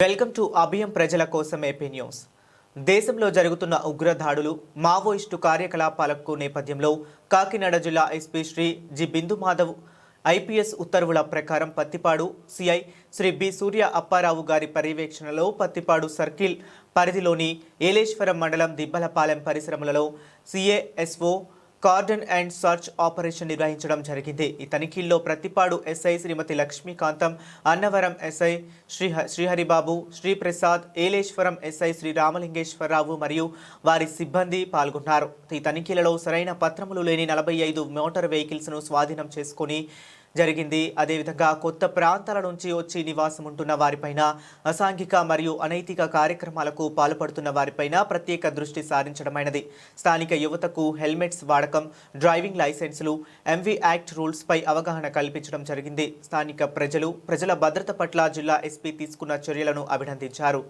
Welcome to అభియం ప్రజల కోసం AP news. దేశంలో జరుగుతున్న ఉగ్రదాడులు మావోయిస్టు కార్యకలాపాలకు నేపథ్యంలో కాకినాడ జిల్లా SP Shri G Bindu Madhav IPS ఉత్తర్వుల ప్రకారం పత్తిపాడు సిఐ శ్రీ బి సూర్య అప్పారావు గారి పర్యవేక్షణలో పత్తిపాడు సర్కిల్ పరిధిలోని ఏలేశ్వరం మండలం దిబ్బలపాలెం పరిశ్రమలలో CASO cordon and search operation నిర్వహించడం జరిగింది. ఈ తనిఖీల్లో Prathipadu SI Shrimati Lakshmikantam Annavaram SI Shri Sriharibabu Sriprasad Yeleswaram SI Shri Ramalingeswararao మరియు వారి సిబ్బంది పాల్గొన్నారు. ఈ తనిఖీలలో సరైన పత్రములు లేని నలభై ఐదు మోటార్ వెహికల్స్ను స్వాధీనం చేసుకుని జరిగింది. అదేవిధంగా కొత్త ప్రాంతాల నుంచి వచ్చి నివాసం ఉంటున్న వారిపైన అసాంఘిక మరియు అనైతిక కార్యక్రమాలకు పాల్పడుతున్న వారిపైన ప్రత్యేక దృష్టి సారించడమైనది. స్థానిక యువతకు హెల్మెట్స్ వాడకం డ్రైవింగ్ లైసెన్సులు ఎంవి యాక్ట్ రూల్స్పై అవగాహన కల్పించడం జరిగింది. స్థానిక ప్రజలు ప్రజల భద్రత పట్ల జిల్లా ఎస్పీ తీసుకున్న చర్యలను అభినందించారు.